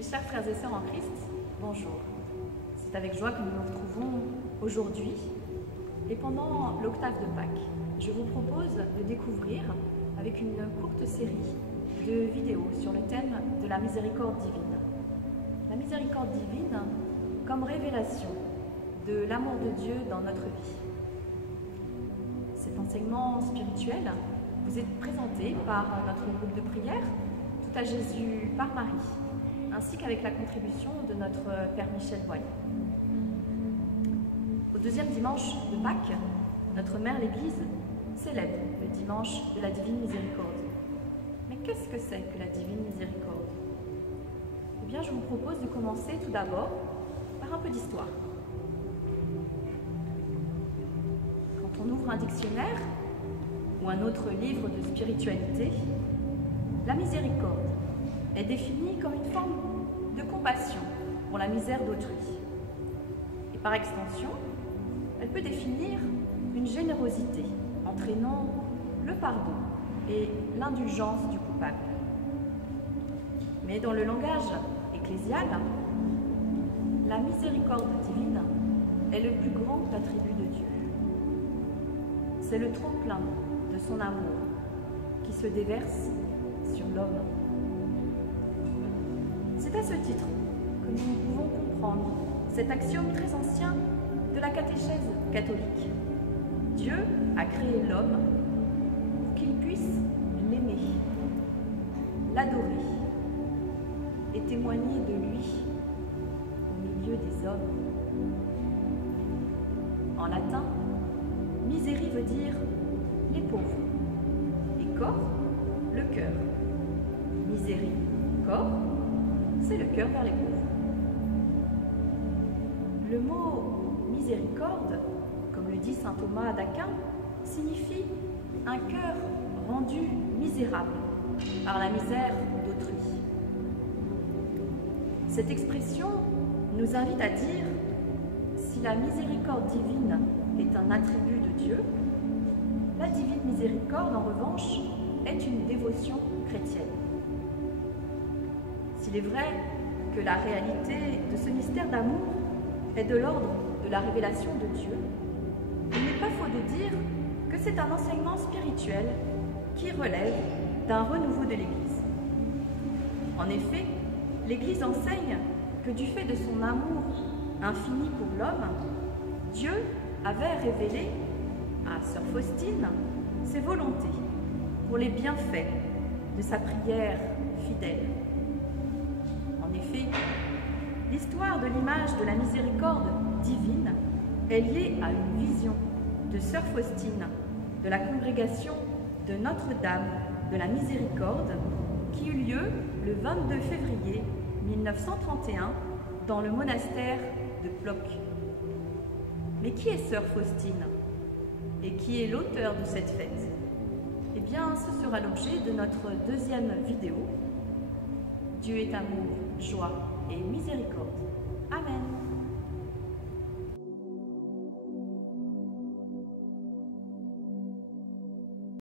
Mes chers frères et sœurs en Christ, bonjour. C'est avec joie que nous nous retrouvons aujourd'hui et pendant l'octave de Pâques, je vous propose de découvrir avec une courte série de vidéos sur le thème de la miséricorde divine. La miséricorde divine comme révélation de l'amour de Dieu dans notre vie. Cet enseignement spirituel vous est présenté par notre groupe de prière Tout à Jésus par Marie, ainsi qu'avec la contribution de notre Père Michel Boyer. Au deuxième dimanche de Pâques, notre Mère l'Église célèbre le dimanche de la Divine Miséricorde. Mais qu'est-ce que c'est que la Divine Miséricorde? Eh bien, je vous propose de commencer tout d'abord par un peu d'histoire. Quand on ouvre un dictionnaire ou un autre livre de spiritualité, la miséricorde est définie comme une forme de compassion pour la misère d'autrui. Et par extension, elle peut définir une générosité entraînant le pardon et l'indulgence du coupable. Mais dans le langage ecclésial, la miséricorde divine est le plus grand attribut de Dieu. C'est le trop-plein de son amour qui se déverse sur l'homme. C'est à ce titre que nous pouvons comprendre cet axiome très ancien de la catéchèse catholique. Dieu a créé l'homme pour qu'il puisse l'aimer, l'adorer et témoigner de lui au milieu des hommes. En latin, misérie veut dire les pauvres et cor, le cœur. Misérie, corps, c'est le cœur vers les pauvres. Le mot miséricorde, comme le dit saint Thomas d'Aquin, signifie un cœur rendu misérable par la misère d'autrui. Cette expression nous invite à dire si la miséricorde divine est un attribut de Dieu, la divine miséricorde, en revanche, est une dévotion chrétienne. S'il est vrai que la réalité de ce mystère d'amour est de l'ordre de la révélation de Dieu, il n'est pas faux de dire que c'est un enseignement spirituel qui relève d'un renouveau de l'Église. En effet, l'Église enseigne que du fait de son amour infini pour l'homme, Dieu avait révélé à sœur Faustine ses volontés pour les bienfaits de sa prière fidèle. En effet, l'histoire de l'image de la miséricorde divine est liée à une vision de sœur Faustine de la congrégation de Notre-Dame de la Miséricorde qui eut lieu le 22 février 1931 dans le monastère de Plock. Mais qui est sœur Faustine? Et qui est l'auteur de cette fête? Eh bien, ce sera l'objet de notre deuxième vidéo. Dieu est amour, joie et miséricorde. Amen.